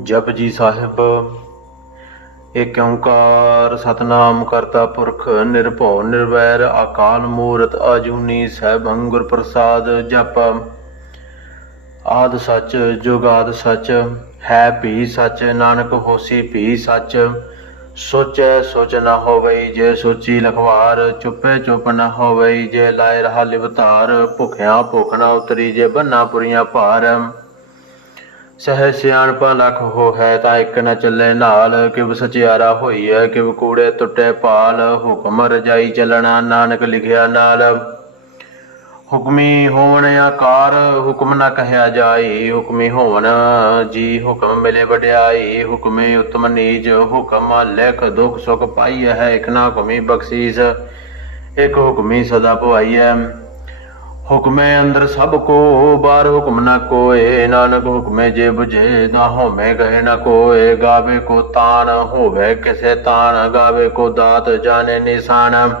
ਜਪਜੀ ਸਾਹਿਬ ਏਕ ਓੰਕਾਰ ਸਤਨਾਮ ਕਰਤਾ ਪੁਰਖ ਨਿਰਭਉ ਨਿਰਵੈਰ, ਅਕਾਲ ਮੂਰਤ ਅਜੂਨੀ ਸੈਭੰ ਗੁਰ ਪ੍ਰਸਾਦ ਜਪ। ਆਦ ਸੱਚ ਜੁਗਾਦ ਸੱਚ, ਹੈ ਭੀ ਸੱਚ, ਨਾਨਕ ਹੋਸੀ ਭੀ ਸੱਚ। ਸੋਚੈ ਸੋਚ ਨਾ ਹੋਵਈ ਜੇ ਸੋਚੀ ਲਖਵਾਰ, ਚੁੱਪੇ ਚੁੱਪ ਨਾ ਹੋਵਈ ਜੇ ਲਾਇ ਰਹਾ ਲਿਵਤਾਰ, ਭੁਖਿਆ ਭੁਖ ਨ ਉਤਰੀ, ਜੇ ਬੰਨਾ ਪੁਰੀਆਂ ਭਾਰ। ਸਹਿ ਸਿਆਣਪਾ ਲਖ ਹੋ ਹੈ ਤਾਂ ਇੱਕ ਨ ਚੱਲੇ ਨਾਲ, ਕਿਵ ਸਚਿਆਰਾ ਹੋਈ ਹੈ ਕਿਵ ਕੂੜੇ ਟੁੱਟੇ ਪਾਲ, ਹੁਕਮ ਰਜਾਈ ਚੱਲਣਾ ਨਾਨਕ ਲਿਖਿਆ ਨਾਲ। ਹੁਕਮੀ ਹੋਵਣ ਆਕਾਰ, ਹੁਕਮ ਨਾ ਕਹਿਆ ਜਾਏ ਹੁਕਮੀ ਹੋਣ ਜੀ ਹੁਕਮ ਮਿਲੇ ਵਡਿਆਈ, ਹੁਕਮੇ ਉਤਮ ਨੀਜ, ਹੁਕਮ ਲਿਖ ਦੁਖ ਸੁਖ ਪਾਈ ਹੈ ਇਕ ਨਾ ਹੁਕਮੀ ਬਖਸ਼ੀਸ, ਇਕ ਹੁਕਮੀ ਸਦਾ ਭਵਾਈ ਹੈ ਹੁਕਮੇ ਅੰਦਰ ਸਭ ਕੋ ਬਾਰ ਹੁਕਮ ਨਾ ਕੋਏ, ਨਾਨਕ ਹੁਕਮੇ ਜੇ 부ਝੇ ਨਾ ਹੋਮੇ ਗਏ ਨਾ ਕੋਏ, ਗਾਵੇ ਕੋ ਤਾਨ ਹੋਵੇ ਕਿਸੇ ਤਾਨ, ਗਾਵੇ ਕੋ ਦਾਤ ਜਾਣੇ ਨਿਸ਼ਾਨ।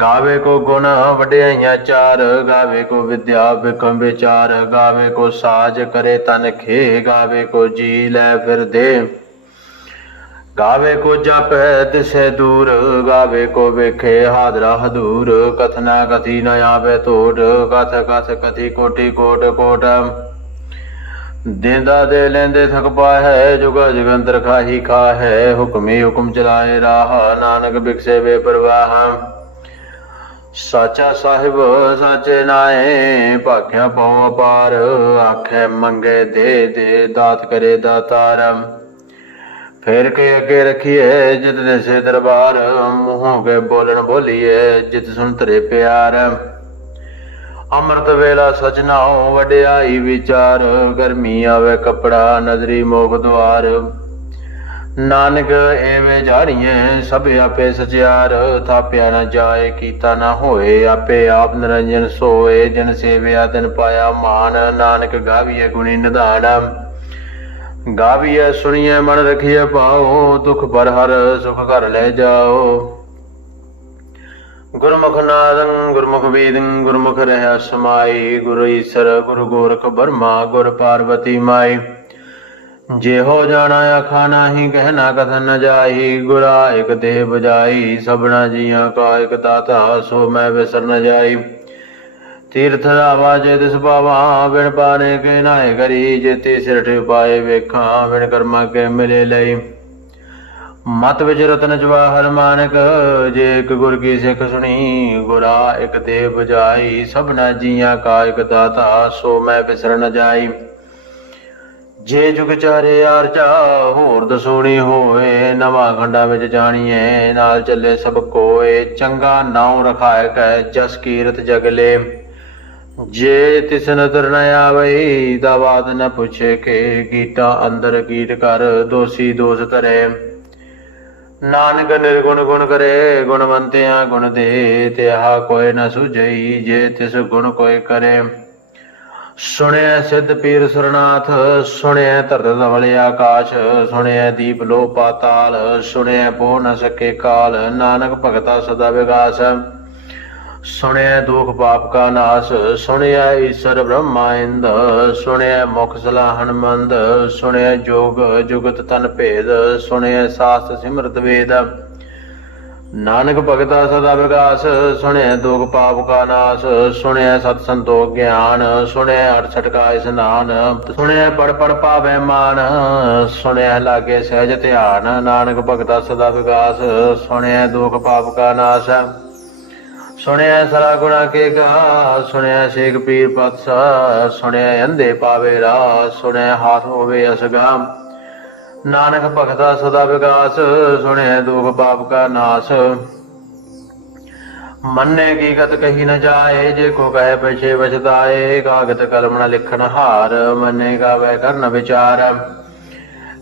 ਗਾਵੇ ਕੋ ਗੁਣ ਵਡਿਆਈਆਂ ਚਾਰ, ਗਾਵੇ ਕੋ ਵਿਦਿਆ ਬਿਕਮ ਵਿਚਾਰ, ਗਾਵੇ ਕੋ ਸਾਜ ਕਰੇ ਤਨ ਖੇ, ਗਾਵੇ ਕੋ ਜੀ ਲੈ ਫਿਰ ਦੇ ਗਾਵੇ ਕੋ ਜਪੈ ਦਿਸੇ ਦੂਰ, ਗਾਵੇ ਕੋ ਵੇਖੇ ਹਾਦਰਾ ਹਦੂਰ। ਕਥਨਾ ਕਥੀ ਨ ਆਵੇ ਤੋਟ ਕਥ ਕਥ ਕਥੀ ਕੋਟੀ ਕੋਟ ਕੋਟ। ਦੇਂਦਾ ਦੇ ਲੈਂਦੇ ਥਕ ਪਾਹੈ, ਜੁਗ ਜਗੰਤਰ ਖਾਹੀ ਖਾਹੈ। ਹੁਕਮੀ ਹੁਕਮ ਚਲਾਏ ਰਾਹ, ਨਾਨਕ ਬਿਕਸੇ ਵੇ ਪਰਵਾਹ। ਸਾਚਾ ਸਾਹਿਬ, ਸਾਚੇ ਨਾਏ, ਭਾਖਿਆ ਪਉ ਅਪਾਰ। ਆਖੇ ਮੰਗੇ ਦੇ ਦੇ, ਦਾਤ ਕਰੇ ਦਾਤਾਰ। ਫੇਰ ਕੇ ਅੱਗੇ ਰਖੀਏ ਜਿਤ ਦੇ ਸੇ ਦਰਬਾਰ, ਮੂੰਹੋਂ ਕੇ ਬੋਲਣ ਬੋਲੀਏ ਜਿਤ ਸੁਣ ਤਰੇ ਪਿਆਰ। ਅੰਮ੍ਰਿਤ ਵੇਲਾ ਸਜਣਾਓ ਵਡਿਆਈ ਵਿਚਾਰ, ਗਰਮੀ ਆਵੇ ਕਪੜਾ ਨਜ਼ਰੀ ਮੋਖ ਦੁਆਰ। ਨਾਨਕ ਐਵੇਂ ਜਾਣੀਏ ਸਭ ਆਪੇ ਸਚਿਆਰ, ਥਾਪਿਆ ਨਾ ਜਾਏ ਕੀਤਾ ਨਾ ਹੋਏ ਆਪੇ ਆਪ ਨਿਰੰਜਨ ਸੋਏ, ਜਨ ਸੇਵਿਆ ਤਨ ਪਾਇਆ ਮਾਨ ਨਾਨਕ ਗਾਵੀਏ ਗੁਣੀ ਨਿਧਾਨ। ਗਾਵੀਏ ਸੁਣੀਏ ਮਨ ਰਖੀਏ ਪਾਓ ਦੁਖ ਪਰ ਹਰ, ਸੁਖ ਘਰ ਲੈ ਜਾਓ। ਗੁਰਮੁਖ ਨਾਦੰ, ਗੁਰਮੁਖ ਵੇਦੰ ਗੁਰਮੁਖ ਰਹਿ ਸਮਾਈ, ਗੁਰ ਈਸਰ, ਗੁਰ ਗੋਰਖ ਬਰਮਾ, ਗੁਰ ਪਾਰਵਤੀ ਮਾਈ। ਜੇ ਹੋ ਜਾਣਾ ਆਖਾ ਨਾਹੀ ਕਹਿਣਾ ਕਥਨ ਨ ਜਾਈ। ਗੁਰਾ ਇਕ ਦੇਹ ਬਜਾਈ ਸਭਨਾ ਜੀਆਂ ਕਾ ਇਕ ਦਾਤਾ, ਸੋ ਮੈਂ ਵਿਸਰ ਨ ਜਾਈ। ਤੀਰਥ ਰਾਵਾ ਜੇ ਤਿਸ ਪਾਵਾ ਬਿਨ ਪਾਣੇ ਕੇ ਨਾਏ ਕਰੀ, ਜੇਤੇ ਸਿਰਠ ਪਾਏ ਵੇਖਾਂ, ਬਿਨ ਕਰਮਾ ਕੇ ਮਿਲੇ ਲਈ। ਮਤ ਵਿੱਚ ਰਤਨ ਜਵਾਹਰ ਮਾਨਕ, ਜੇ ਇੱਕ ਗੁਰ ਕੀ ਸਿੱਖ ਸੁਣੀ, ਗੁਰਾ ਇੱਕ ਦੇਹ ਬਜਾਈ ਸਭਨਾ ਜੀਆਂ ਕਾ ਇਕ ਦਾਤਾ, ਸੋ ਮੈਂ ਵਿਸਰ ਨ ਜਾਈ। ਜੇ ਜੁਗ ਚਾਰੇ ਆਰਜਾ, ਹੋਰ ਦਸੋਣੀ ਹੋਏ, ਨਵਾਂ ਖੰਡਾ ਵਿੱਚ ਜਾਣੀਏ, ਨਾਲ ਚੱਲੇ ਸਭ ਕੋਏ, ਚੰਗਾ ਨਾਉ ਰਖਾਇ ਕੈ, ਜਸ ਕੀਰਤ ਜਗਲੇ ਜੇ ਤਿਸ ਨਦਰ ਨ ਆਵਈ ਦਾਵਾਦ ਨ ਪੁੱਛੇ ਕੇ ਕੀਟਾ ਅੰਦਰ ਕੀਟ ਕਰ ਦੋਸੀ ਦੋਸ ਧਰੇ ਨਾਨਕ ਨਿਰਗੁਣ ਗੁਣ ਕਰੇ, ਗੁਣਵੰਤਿਆ ਗੁਣ ਦੇ ਤਿਹਾ ਕੋਈ ਨ ਸੁਝਈ ਜੇ ਤਿਸ ਗੁਣ ਕੋਈ ਕਰੇ। ਸੁਣਿਆ ਸਿੱਧ ਪੀਰ ਸੁਰਨਾਥ ਸੁਣਿਆ ਧਰਤ ਧਵਲ ਆਕਾਸ਼ ਸੁਣਿਆ ਦੀਪ ਲੋ ਪਾਤਾਲ ਸੁਣਿਆ ਪੋ ਨ ਸਕੇ ਕਾਲ, ਨਾਨਕ ਭਗਤਾ ਸਦਾ ਵਿਗਾਸ। ਸੁਣਿਆ ਦੁਖ ਪਾਪ ਕਾ ਨਾਸ, ਸੁਣਿਆ ਈਸ਼ਰ ਬ੍ਰਹਮਾ ਸੁਣਿਆ ਮੁਖ ਸਲਾਹਣ ਮੰਦ ਸੁਣਿਆ ਜੋਗ ਜੁਗਤ ਤਨ ਭੇਦ, ਸੁਣਿਆ ਸਾਸਤ ਸਿਮਰਤ ਵੇਦ। ਨਾਨਕ ਭਗਤਾ ਸਦਾ ਵਿਗਾਸ ਸੁਣਿਆ ਦੁਖ ਪਾਪ ਕਾ ਨਾਸ, ਸੁਣਿਆ ਸਤ ਸੰਤੋਖ ਗਿਆਨ, ਸੁਣਿਆ 68 ਕਾ ਇਸਨਾਨ, ਸੁਣਿਆ ਪੜ ਪੜ ਪਾਵੇ ਮਾਨ, ਸੁਣਿਆ ਲਾਗੇ ਸਹਿਜ ਧਿਆਨ। ਨਾਨਕ ਭਗਤਾ ਸਦਾ ਵਿਗਾਸ ਸੁਣਿਆ ਦੁਖ ਪਾਪ ਕਾ ਨਾਸ। ਸੁਣਿਆ ਸਰਾ ਗੁਣਾ ਕੇ ਗਾ, ਸੁਣਿਆ ਸੇਖ ਪੀਰ ਪਤਸਾ ਸੁਣਿਆ ਅੰਧੇ ਪਾਵੇ ਰਾ ਸੁਣਿਆ ਹਾਥ ਹੋਵੇ ਅਸਗਾ ਨਾਨਕ ਭਗਤਾ ਸਦਾ ਵਿਗਾਸ, ਸੁਣਿਆ ਦੁਖ ਪਾਪ ਕਾ ਨਾਸ। ਮੰਨੇ ਕੀ ਗਤ ਕਹੀ ਨ ਜਾਏ, ਜੇ ਕੋ ਕਹੇ ਪਿਛੇ ਬਚਦਾਏ ਕਾਗਤ ਕਲਮ ਨ ਲਿਖਣ ਹਾਰ, ਮੰਨੇ ਕਾ ਵੈ ਕਰਨ ਵਿਚਾਰ।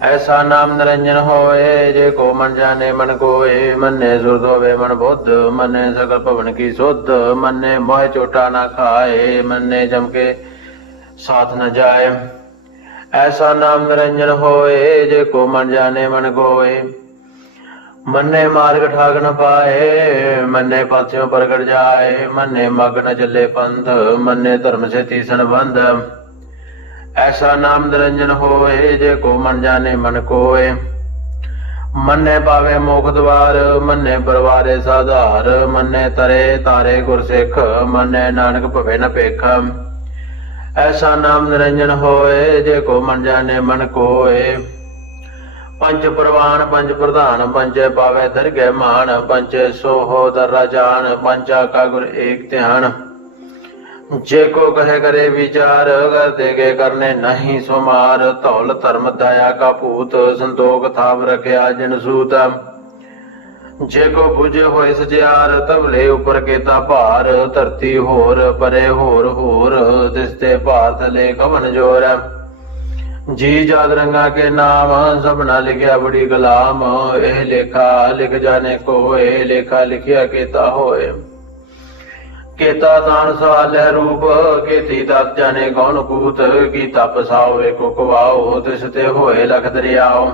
ਐਸਾ ਨਾਮ ਨਿਰੰਜਨ ਹੋਏ, ਜੇ ਕੋ ਮਨ ਜਾਣੇ ਮਨ ਕੋਏ, ਮੰਨੇ ਸੁਰਤ ਹੋਵੇ ਮਨ ਬੁੱਧ, ਮੰਨੇ ਸਗਲ ਭਵਨ ਕੀ ਸੁਧ, ਮੰਨੇ ਮੋਹ ਚੋਟਾ ਨਾ ਖਾਏ, ਮੰਨੇ ਜਮ ਕੇ ਸਾਥ ਨ ਜਾਏ। ਐਸਾ ਨਾਮ ਨਿਰੰਜਨ ਹੋਏ, ਜੇ ਕੋ ਮਨ ਜਾਣੇ ਮਨ ਕੋਏ, ਮੰਨੇ ਮਾਰਗ ਠਾਗ ਨ ਪਾਏ, ਮੰਨੇ ਪਾਸਿਓਂ ਪ੍ਰਗਟ ਜਾਏ, ਮੰਨੇ ਮਗਨ ਨ ਚੱਲੇ ਪੰਥ, ਮੰਨੇ ਧਰਮ ਸੇ ਤੀਸਨ ਬੰਧ ਐਸਾ ਨਾਮ ਨਿਰੰਜਨ ਹੋਏ ਜੇ ਕੋ ਮਨ ਜਾਣੇ ਮਨ ਕੋਏ। ਮੰਨੇ ਪਾਵੇ ਮੋਖ ਦਵਾਰ, ਮੰਨੇ ਪਰਵਾਰੇ ਸਾਧਾਰ, ਮੰਨੇ ਤਰੇ ਤਾਰੇ ਗੁਰ ਮੰਨੇ ਨਾਨਕ ਭਵੇ ਨ ਭੇਖ। ਐਸਾ ਨਾਮ ਨਿਰੰਜਨ ਹੋਏ ਜੇ ਕੋ ਮਨ ਜਾਣੇ ਮਨ ਕੋਏ। ਪੰਜ ਪ੍ਰਵਾਨ, ਪੰਜ ਪ੍ਰਧਾਨ, ਪੰਜੇ ਪਾਵੇ ਦਰਗਹਿ ਮਾਨ ਪੰਜੇ ਸੋਹੋ ਦਰਾ ਜਾਨ ਪੰਚਾ ਕਾ ਗੁਰ ਏਕ ਧਿਆਨ। ਜੇ ਕੋ ਕਹੇ ਕਰੇ ਵਿਚਾਰ ਕਰਤੇ ਕੇ ਕਰਨੇ ਨਹੀਂ ਸੁਮਾਰ, ਧੌਲ ਧਰਮ ਦਇਆ ਕਾ ਭੂਤ, ਸੰਤੋਖ ਥਾਵ ਰਖਿਆ ਜਿਨ ਸੂਤ। ਜੇ ਕੋ 부ਜੇ ਹੋਏ ਸਜਿਆਰ, ਤਵਲੇ ਉਪਰ ਕੇਤਾ ਭਾਰ, ਧਰਤੀ ਹੋਰ, ਪਰੇ ਹੋਰ ਹੋਰ ਦਿਸਤੇ ਭਾਰਤ ਲੈ ਕਵਨ ਜੋਰ। ਜੀ ਜਾਦ ਰੰਗਾ ਕੇ ਨਾਮ, ਸਭਨਾ ਲਿਖਿਆ ਬੜੀ ਗੁਲਾਮ ਇਹ ਲੇਖਾ ਲਿਖ ਜਾਣੇ ਕੋਏ, ਲੇਖਾ ਲਿਖਿਆ ਕੇਤਾ ਹੋਏ। ਕੇਤਾ ਤਾਨ ਸਾਲੈ ਰੂਪ, ਕੇਤੀ ਤਤ ਜਾਣੇ ਕੌਣ ਕੂਤ ਕੀ ਤਪ ਸਾਵੇ ਕੋ ਤਿਸ ਤੇ ਹੋਏ ਲਖ ਦਰਿਆਓ।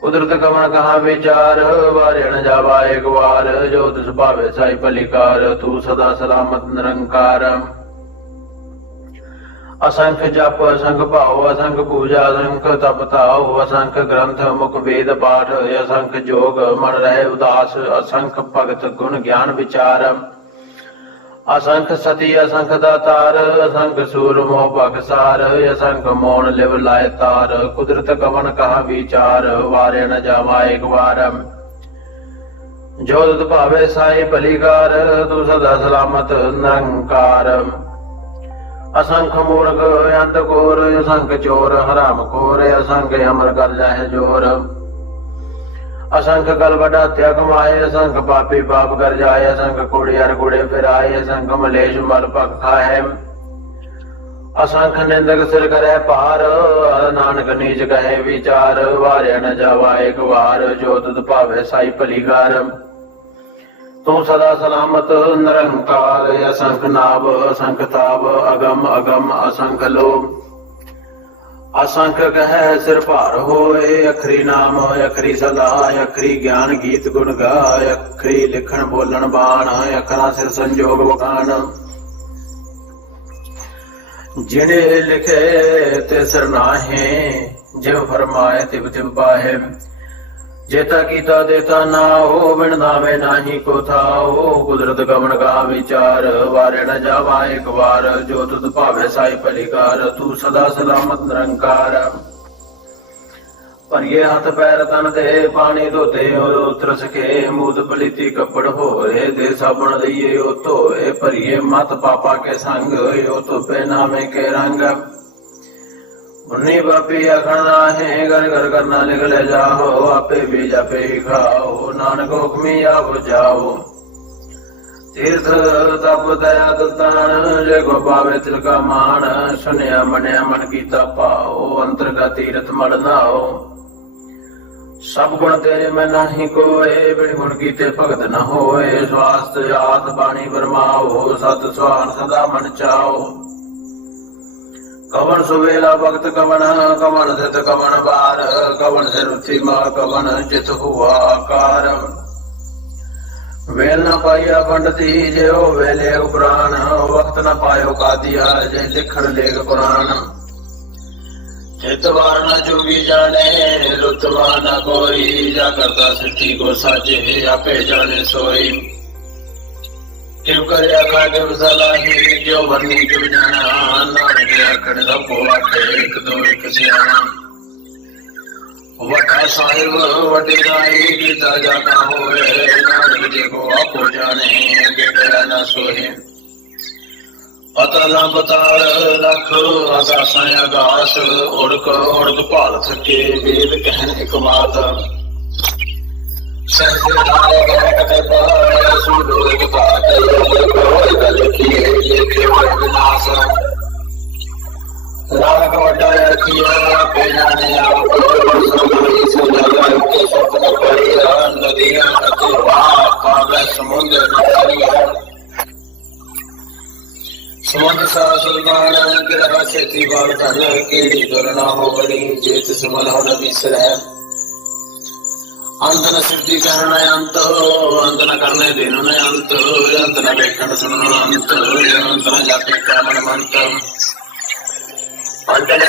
ਕੁਦਰਤ ਕਮਨ ਕਹਾ ਵਿਚਾਰ ਵਾਰੇ ਜਾਵਾ ਏਕ ਵਾਰ, ਜੋ ਤਿਸ ਭਾਵੇ ਸਾਈ ਭਲਿਕਾਰ, ਤੂੰ ਸਦਾ ਸਲਾਮਤ ਨਿਰੰਕਾਰ। ਅਸੰਖ ਜਪ, ਅਸੰਖ ਭਾਉ, ਅਸੰਖ ਪੂਜਾ, ਅਸੰਖ ਤਪ ਤਾਉ ਅਸੰਖ ਗ੍ਰੰਥ, ਮੁਖ ਵੇਦ ਪਾਠ, ਅਸੰਖ ਜੋਗ, ਮਨ ਰਹੇ ਉਦਾਸ, ਅਸੰਖ ਭਗਤ ਗੁਣ ਗਿਆਨ ਵਿਚਾਰ। ਅਸੰਖ ਸਤੀ, ਅਸੰਖ ਦਾਤਾਰ ਅਸੰਖ ਸੂਰ ਮੋਹ ਭਗਸਾਰ ਅਸੰਖ ਮੋਣ ਲਿਵ ਲਾਇ ਤਾਰ, ਕੁਦਰਤ ਕਵਨ ਕਹਾ ਵਿਚਾਰ ਵਾਰੇ ਨ ਜਾਵਾ ਇੱਕ ਵਾਰ। ਜੋ ਤੁਧ ਭਾਵੇ ਸਾਈ ਭਲੀਕਾਰ, ਤੂੰ ਸਦਾ ਸਲਾਮਤ ਨਿਰੰਕਾਰ ਅਸੰਖ ਮੂਰਖ ਅੰਤ ਕੋਰ, ਅਸੰਖ ਚੋਰ, ਹਰਾਮ ਖੋਰ ਅਸੰਖ ਅਮਰ ਕਰ ਜਾਏ ਜੋਰ। ਅਸੰਖ ਕਲ ਵਡਾ ਹੱਤਿਆ ਕਮਾਏ ਅਸੰਖ ਪਾਪੀ ਪਾਪ ਕਰ ਜਾਏ, ਅਸੰਖ ਕੁੜਿਆਰ ਕੁੜੇ ਫਿਰਾਏ, ਅਸੰਖ ਮਲੇਸ਼ ਮਲ ਭਖ ਖਾਏ। ਅਸੰਖ ਨਿੰਦਕ ਸਿਰ ਕਰੇ ਭਾਰ ਨਾਨਕ ਨੀਚ ਕਹੇ ਵਿਚਾਰ, ਵਾਰਿਆ ਨ ਜਾਵਾ ਇੱਕ ਵਾਰ, ਜੋ ਤੁਧ ਭਾਵੇ ਸਾਈ ਭਲੀਕਾਰ ਤੂੰ ਸਦਾ ਸਲਾਮਤ, ਨਿਰੰਕਾਰ, ਅਸੰਖ ਨਾਭ ਅਸੰਖ ਤਾਪ ਅਗਮ ਅਗਮ, ਅਸੰਖ ਲੋਭ। ਅਸੰਖ ਕਹੈ ਸਿਰ ਭਾਰ ਹੋਏ, ਅਖਰੀ ਨਾਮ, ਅਖਰੀ ਸਦਾ, ਅਖਰੀ ਗਿਆਨ ਗੀਤ ਗੁਣ ਗਾਇ, ਅਖਰੀ ਲਿਖਣ ਬੋਲਣ ਬਾਣ, ਅਖਰਾ ਸਿਰ ਸੰਜੋਗ ਵਖਾਣ। ਜਿਹੜੇ ਲਿਖੇ ਤੇ ਸਿਰ ਨਾਹੇ ਜਿਵ ਫਰਮਾਏ ਤਿਵ ਤਿਵ ਪਾਹੇ। ਜੇਤਾ ਕੀਤਾ ਦੇਤਾ ਨਾ ਹੋ ਬਿਨ ਨਾਹੀ ਕੋ ਥਾਓ ਕੁਦਰਤ ਗਮਨ ਕਾ ਵਿਚਾਰ ਵਾਰੇ ਨ ਜਾਵਾ ਇੱਕ ਵਾਰ। ਜੋ ਤੁਧ ਭਾਵੇ ਸਾਈ ਭਲੀਕਾਰ, ਤੂੰ ਸਦਾ ਸਲਾਮਤ ਨਿਰੰਕਾਰ। ਭਰੀਏ ਹੱਥ ਪੈਰ ਤਨ ਦੇ ਪਾਣੀ ਧੋਤੇ ਔਰ ਉਤਰ ਸਕੇ ਮੂਦ ਪਲੀਤੀ ਕੱਪੜ ਹੋਏ, ਦੇ ਸਾਬਣ ਲਈਏ, ਉਹ ਧੋਏ। ਭਰੀਏ ਮਤ ਪਾਪਾ ਕੇ ਸੰਗ, ਉਹ ਧੋਪੇ ਨਾਮੇ ਕੇ ਰੰਗ। ਉਨੀ ਬਾਪੀ ਆਖਣਾ ਹੈ ਗਰ ਗਰ ਕਰਨਾ ਲਿਖ ਲੈ ਜਾਓ, ਆਪੇ ਵੀ ਜਾਪੇ ਹੀ ਖਾਓ, ਨਾਨਕ ਹੁਕਮੀ ਆਪ ਜਾਓ ਤੀਰਥ ਤਪ ਦਇਆ ਦਤਾਨ, ਜੇ ਕੋ ਪਾਵੇ ਤਿਲ ਕਾ ਮਾਨ ਸੁਨਿਆ ਮਨਿਆ ਮਨ ਕੀਤਾ ਪਾਓ ਅੰਤਰ ਕਾ ਤੀਰਥ ਮੜ ਨਾਓ। ਸਭ ਗੁਣ ਤੇਰੇ ਮੈਂ ਨਹੀਂ ਕੋਏ, ਬਿਨ ਗੁਣ ਕੀਤੇ ਭਗਤ ਨ ਹੋਏ ਸਵਾਸਤ ਆਤ ਬਾਣੀ ਬਰਮਾਓ ਸਤ ਸੁਹਾਨ ਸਦਾ ਮਨ ਚਾਓ। ਕਵਨ ਸੁਵੇਲਾ ਵਕਤ ਕਵਣ ਕਵਣ ਦਿਤ ਕਵਣ ਬਾਰ ਕਵਨ ਸਿਰ ਮਾ ਕਵਨ ਚਿਤ ਹੁਆ ਆਕਾਰ। ਵੇਲ ਨਾ ਪਾਈਆ ਪੰਡਤੀ ਜਿਉ ਵੇਲੇ ਉਪਰਾਨ ਵਕਤ ਨਾ ਪਾਇਓ ਕਾਦੀਆ, ਜੇ ਲਿਖਣ ਲੇਖ ਕੁਰਾਨ ਚਿਤ ਵਾਰ ਨਾ ਜੋਗੀ ਜਾਣੇ ਰੁਤਵਾ ਨਾ ਕੋਈ, ਜਾ ਕਰਤਾ ਸਿੱਠੀ ਕੋ ਸਾਜੇ, ਆਪੇ ਜਾਣੇ ਸੋਈ। ਕਿਉ ਕਰਿਆ ਕਾਟੇ ਵਸਲਾਹੀ ਕਿਉ ਵਰਨੀ ਕਿਉ ਜਾਣਾ ਆਖਣ ਦਾ ਪੋਆ ਇੱਕ ਦੋ ਇੱਕ ਸਿਆਣਾ। ਵੱਡਾ ਸਾਹਿਬ, ਵੱਡੇ ਰਾਈ ਕੀਤਾ ਜਾਣਾ ਹੋਏ ਨਾਨਕ ਜੇ ਕੋ ਆਪੋ ਜਾਣੇ ਅੱਗੇ ਤੇਰਾ ਨਾ ਸੋਹੇ। ਪਤਾ ਨਾ ਬਤਾਲ, ਲੱਖ ਆਗਾਸਾਂ ਆਗਾਸ ਉੜਕ ਉੜਕ ਭਾਲ ਸਕੇ ਵੇਦ ਕਹਿਣ ਇੱਕ ਮਾਤ। ਸਹਿਜੇ ਨਾਲੇ ਗਏ ਕਦੇ ਪਾਰ ਸੁਣੋ ਇੱਕ ਬਾਤ ਕੋਈ ਗੱਲ ਕੀ ਹੈ ਲਿਖੇ ਵਿਨਾਸ਼ ਨਾਨਕ ਵੱਡਾ ਰੱਖਿਆ ਬੇਜਾਨੇ ਆਪ ਸੁਣੀ ਸੁਜਾ ਕੇ ਸੁਪਨ ਪੜੀ ਨਦੀਆਂ ਅਤੇ ਵਾਹ ਪਾਵੇ ਸਮੁੰਦਰ ਨਦੀਆਂ ਸਮੁੰਦਰ ਸਾ ਸੁਲਤਾਨ ਕਿਰਪਾ ਛੇਤੀ ਵਾਲ ਕਰ ਕਿਹੜੀ ਦੁਰਨਾ ਹੋ ਬੜੀ ਜੇ ਤਿਸ ਮਨ ਹੋ। ਵਿਸਰੈ ਅੰਤ ਨ ਸਿੱਧੀ ਕਰਨਾ ਅੰਤ ਅੰਤ ਨ ਕਰਨੇ ਦੇਣ ਨ ਅੰਤ ਅੰਤ ਨ ਵੇਖਣ ਸੁਣਨ ਅੰਤ ਅੰਤ ਨ ਜਾਪੇ ਕਾਮਨ ਮੰਤ। ਅੰਜਨ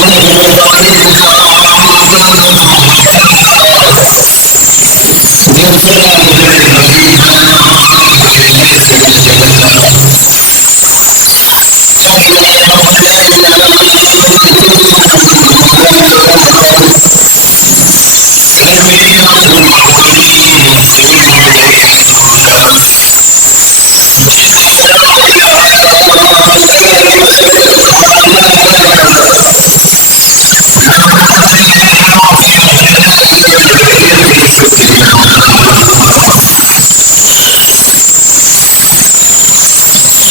Thank you.